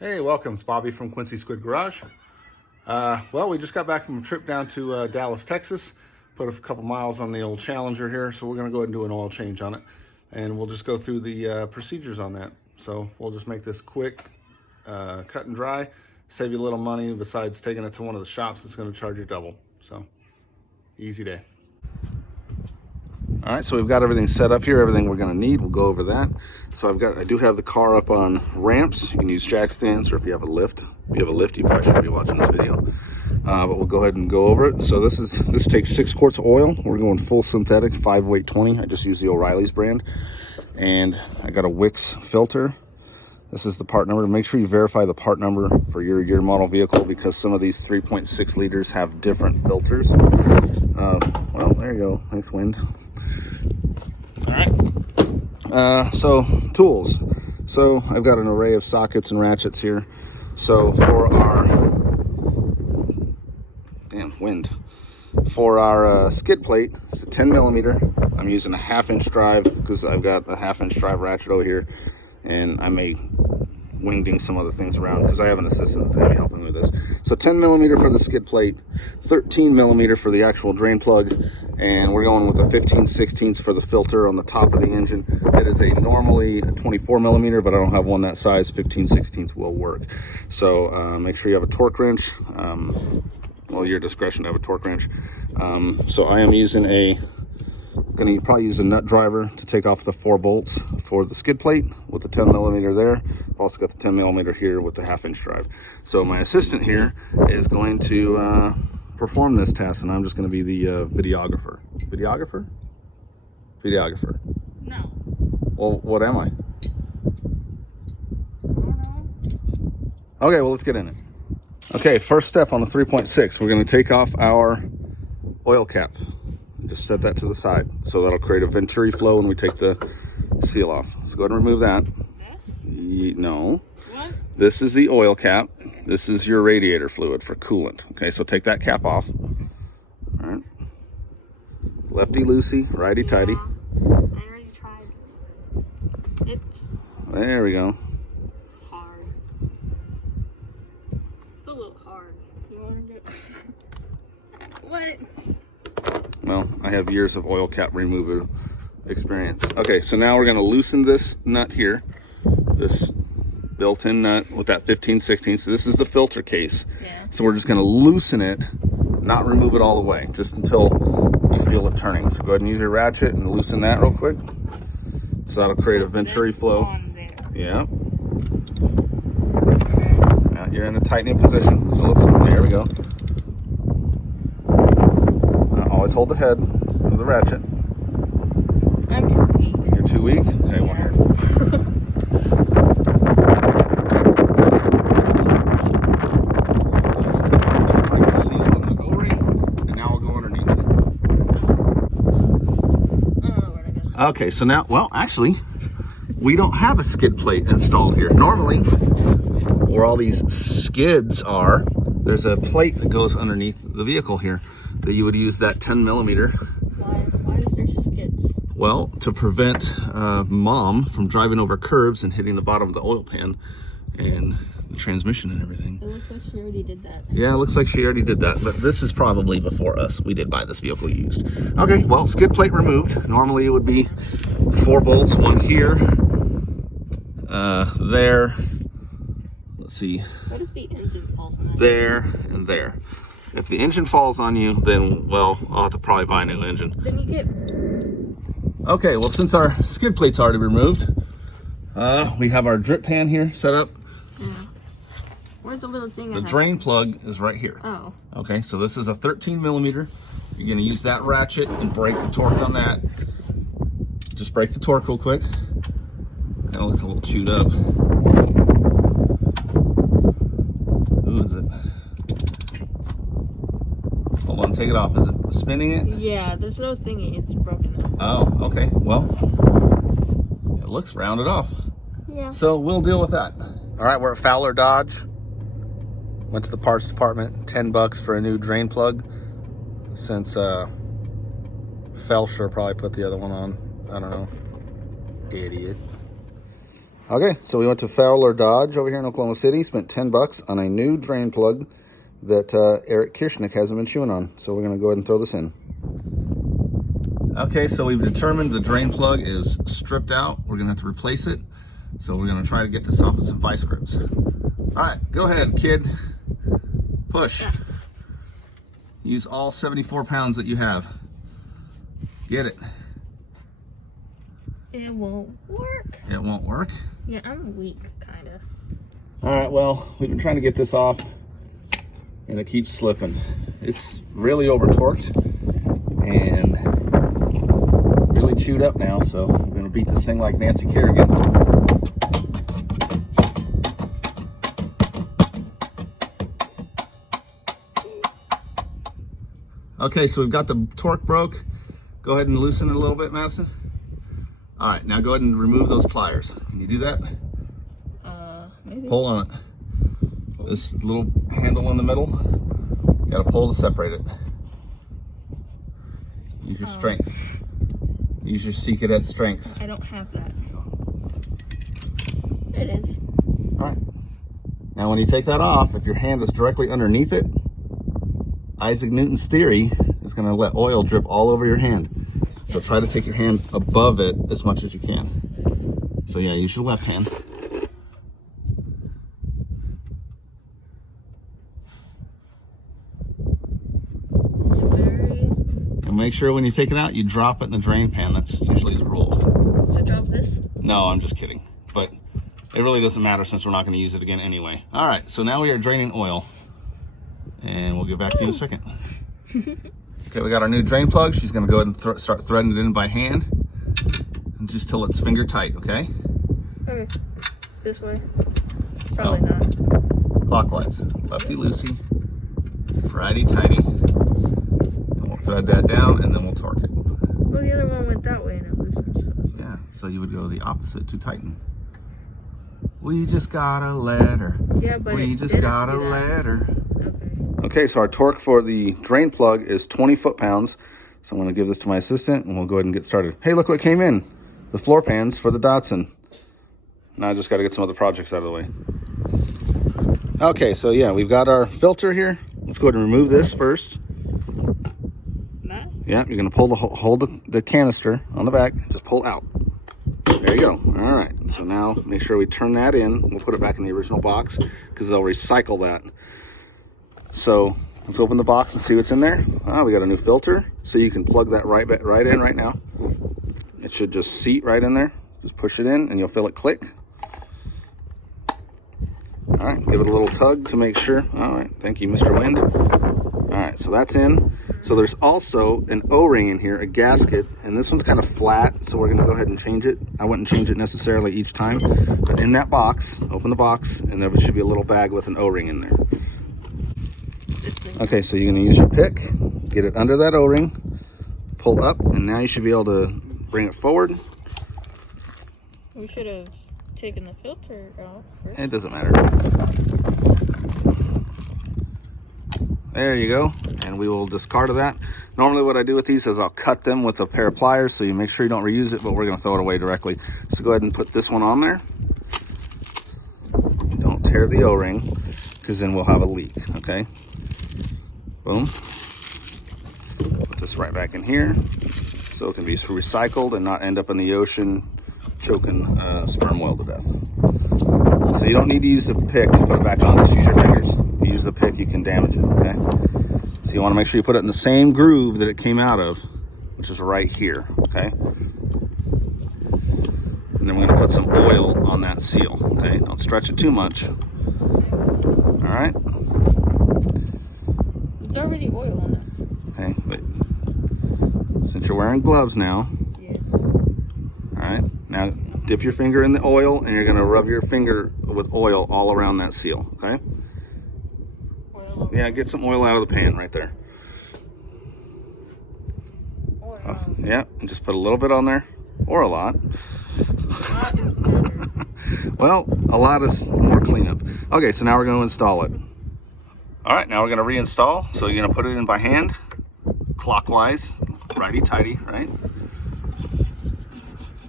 Hey, welcome. It's Bobby from Quincy Squid Garage. Well, we just got back from a trip down to Dallas, Texas. Put a couple miles on the old Challenger here, so we're going to go ahead and do an oil change on it. And we'll just go through the procedures on that. So we'll just make this quick, cut and dry, save you a little money. Besides taking it to one of the shops that's going to charge you double. So, easy day. All right, so we've got everything set up here, everything we're gonna need. We'll go over that. So I do have the car up on ramps. You can use jack stands, or if you have a lift. If you have a lift, you probably should be watching this video. But we'll go ahead and go over it. So this takes 6 quarts of oil. We're going full synthetic, 5 weight 20. I just use the O'Reilly's brand. And I got a Wix filter. This is the part number. Make sure you verify the part number for your year model vehicle, because some of these 3.6 liters have different filters. Well, there you go. Nice wind. All right. So tools. So I've got an array of sockets and ratchets here. So for our skid plate, it's a 10 millimeter. I'm using a 1/2 inch drive because I've got a 1/2 inch drive ratchet over here, and I may wingding some other things around because I have an assistant that's going to be helping me with this. So 10 millimeter for the skid plate, 13 millimeter for the actual drain plug, and we're going with a 15/16 for the filter on the top of the engine. It is normally a 24 millimeter, but I don't have one that size. 15/16 will work. So make sure you have a torque wrench. Well, your discretion to have a torque wrench. So I am using gonna probably use a nut driver to take off the 4 bolts for the skid plate with the 10 millimeter there. I've also got the 10 millimeter here with the 1/2 inch drive. So my assistant here is going to perform this task, and I'm just going to be the videographer. Videographer. No. Well, what am I? I don't know. Okay, well, let's get in it. Okay, first step on the 3.6, we're going to take off our oil cap. Just set that to the side, so that'll create a venturi flow when we take the seal off. So go ahead and remove that. This? No. What? This is the oil cap. This is your radiator fluid for coolant. Okay, so take that cap off. All right. Lefty loosey, righty tighty. I already tried. It's There we go. hard. It's a little hard. You want to do What? Well, I have years of oil cap removal experience. Okay, so now we're going to loosen this nut here. This built-in nut with that 15/16. So this is the filter case. Yeah. So we're just going to loosen it, not remove it all the way, just until you feel it turning. So go ahead and use your ratchet and loosen that real quick. So that'll create a venturi flow. Yeah. Now you're in a tightening position. So there we go. Now always hold the head of the ratchet. I'm too weak. You're too weak? Okay, one here. Okay, so now, well, actually, we don't have a skid plate installed here. Normally, where all these skids are, there's a plate that goes underneath the vehicle here that you would use that 10 millimeter. Why is there skids? Well, to prevent mom from driving over curbs and hitting the bottom of the oil pan and the transmission and everything. It looks like she already did that. Yeah, it looks like she already did that, but this is probably before us. We did buy this vehicle used. Okay, well, skid plate removed. Normally it would be 4 bolts, one here, there. Let's see. What if the engine falls on that? There and there. If the engine falls on you, then, well, I'll have to probably buy a new engine. Then you get... Okay, well, since our skid plate's already removed, we have our drip pan here set up. Yeah. Where's the little thing? The drain plug is right here. Oh. Okay, so this is a 13 millimeter. You're gonna use that ratchet and break the torque on that. Just break the torque real quick. Kind of looks a little chewed up. Who is it? Hold on, take it off. Is it spinning it? Yeah, there's no thingy. It's broken up. Oh, okay. Well, it looks rounded off. Yeah. So we'll deal with that. All right, we're at Fowler Dodge. Went to the parts department, $10 for a new drain plug. Since Felsher probably put the other one on. I don't know. Idiot. Okay, so we went to Fowler Dodge over here in Oklahoma City, spent 10 bucks on a new drain plug that Eric Kirschnick hasn't been chewing on. So we're gonna go ahead and throw this in. Okay, so we've determined the drain plug is stripped out. We're gonna have to replace it. So we're gonna try to get this off with some vice grips. All right, go ahead, kid. Push. Use all 74 pounds that you have. Get it. It won't work. It won't work? Yeah, I'm weak, kind of. All right, well, we've been trying to get this off and it keeps slipping. It's really over torqued and really chewed up now, so I'm gonna beat this thing like Nancy Kerrigan. Okay, so we've got the torque broke. Go ahead and loosen it a little bit, Madison. All right, now go ahead and remove those pliers. Can you do that? Maybe. Pull on it. This little handle in the middle, you gotta pull to separate it. Use your strength. Use your Sea Cadet strength. I don't have that. It is. All right. Now when you take that off, if your hand is directly underneath it, Isaac Newton's theory is gonna let oil drip all over your hand. So try to take your hand above it as much as you can. So yeah, use your left hand. It's very... And make sure when you take it out, you drop it in the drain pan. That's usually the rule. So drop this? No, I'm just kidding. But it really doesn't matter since we're not gonna use it again anyway. All right, so now we are draining oil. And we'll get back to you in a second. Okay, we got our new drain plug. She's gonna go ahead and start threading it in by hand. And just till it's finger tight, okay? Okay. This way? Probably not. Clockwise. Lefty loosey. Righty tighty. And we'll thread that down and then we'll torque it. Well, the other one went that way and it loosened. So. Yeah, so you would go the opposite to tighten. We just got a letter. Yeah, but we just got a letter. Okay. Okay, so our torque for the drain plug is 20 foot-pounds. So I'm gonna give this to my assistant and we'll go ahead and get started. Hey, look what came in. The floor pans for the Datsun. Now I just gotta get some other projects out of the way. Okay, so yeah, we've got our filter here. Let's go ahead and remove this first. That? Yeah, you're gonna pull hold the canister on the back, just pull out. There you go. All right, so now make sure we turn that in. We'll put it back in the original box because they'll recycle that. So let's open the box and see what's in there. We got a new filter, so you can plug that right in right now. It should just seat right in there. Just push it in and you'll feel it click. All right, give it a little tug to make sure. All right, thank you, Mr. Wind. All right, so that's in. So there's also an O-ring in here, a gasket, and this one's kind of flat, so we're gonna go ahead and change it. I wouldn't change it necessarily each time, but in that box, open the box, and there should be a little bag with an O-ring in there. Okay, so you're gonna use your pick, get it under that O-ring, pull up, and now you should be able to bring it forward. We should have taken the filter off first. It doesn't matter. There you go, and we will discard of that. Normally what I do with these is I'll cut them with a pair of pliers so you make sure you don't reuse it, but we're gonna throw it away directly. So go ahead and put this one on there. Don't tear the O-ring, because then we'll have a leak, okay? Boom. Put this right back in here so it can be recycled and not end up in the ocean choking sperm whale to death. So you don't need to use the pick to put it back on, just use your fingers. If you use the pick, you can damage it, okay? So you wanna make sure you put it in the same groove that it came out of, which is right here, okay? And then we're gonna put some oil on that seal, okay? Don't stretch it too much. All right? There's already oil on it. Okay, but since you're wearing gloves now, Yeah. all right, now dip your finger in the oil and you're gonna rub your finger with oil all around that seal, okay? Oil. Yeah, get some oil out of the pan right there. Oil. Yeah, and just put a little bit on there, or a lot. That is better. Well, a lot is more cleanup. Okay, so now we're gonna install it. All right, now we're gonna reinstall. So you're gonna put it in by hand, clockwise, righty-tighty, right?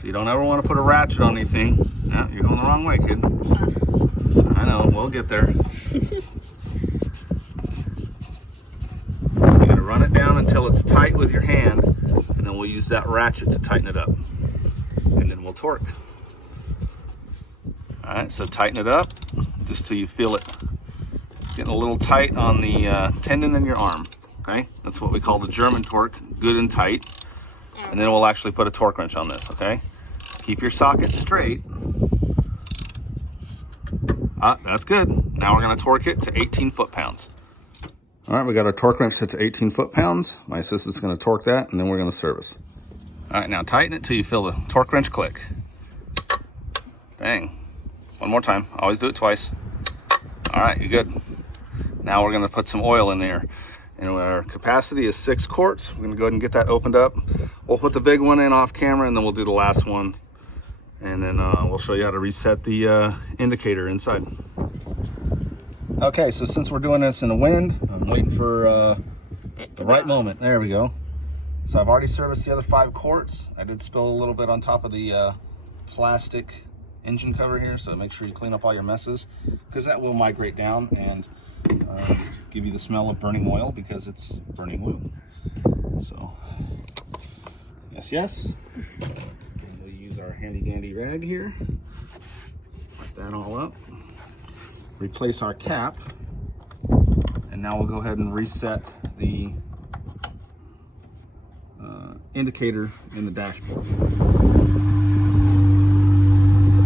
So You don't ever want to put a ratchet on anything. No, you're going the wrong way, kid. I know, we'll get there. So you're gonna run it down until it's tight with your hand, and then we'll use that ratchet to tighten it up. And then we'll torque. All right, so tighten it up just till you feel it getting a little tight on the tendon in your arm. Okay, that's what we call the German torque, good and tight. And then we'll actually put a torque wrench on this, okay? Keep your socket straight. That's good. Now we're gonna torque it to 18 foot-pounds. All right, we got our torque wrench set to 18 foot-pounds. My assistant's gonna torque that, and then we're gonna service. All right, now tighten it till you feel the torque wrench click. Dang. One more time. Always do it twice. All right, you're good. Now we're gonna put some oil in there. And our capacity is 6 quarts. We're gonna go ahead and get that opened up. We'll put the big one in off camera, and then we'll do the last one. And then we'll show you how to reset the indicator inside. Okay, so since we're doing this in the wind, I'm waiting for the right moment. There we go. So I've already serviced the other 5 quarts. I did spill a little bit on top of the plastic engine cover here, so make sure you clean up all your messes, because that will migrate down and give you the smell of burning oil, because it's burning oil. So, yes. And we'll use our handy dandy rag here. Wipe that all up. Replace our cap. And now we'll go ahead and reset the indicator in the dashboard.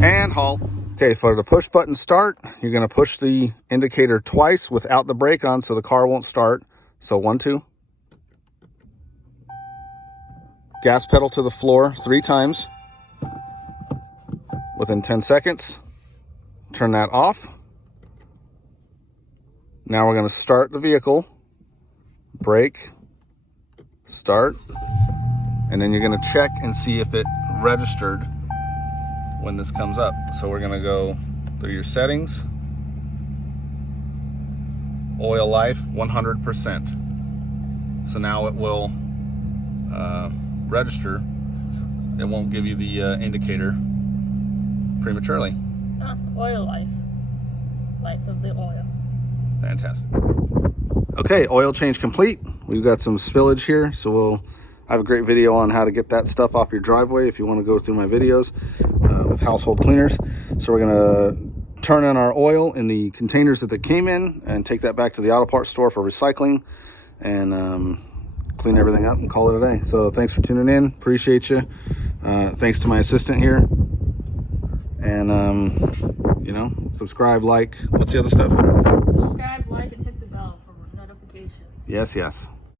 And halt. Okay, for the push button start, you're gonna push the indicator twice without the brake on, so the car won't start. So 1, 2. Gas pedal to the floor 3 times. Within 10 seconds, turn that off. Now we're gonna start the vehicle, brake, start, and then you're gonna check and see if it registered when this comes up. So we're gonna go through your settings, oil life 100%. So now it will register. It won't give you the indicator prematurely. Oil life. Life of the oil. Fantastic. Okay, oil change complete. We've got some spillage here, so I have a great video on how to get that stuff off your driveway if you want to go through my videos with household cleaners. So we're gonna turn in our oil in the containers that they came in and take that back to the auto parts store for recycling, and clean everything up and call it a day. So thanks for tuning in, appreciate you. Thanks to my assistant here, and you know, subscribe, like, what's the other stuff? Subscribe, like, and hit the bell for notifications. Yes.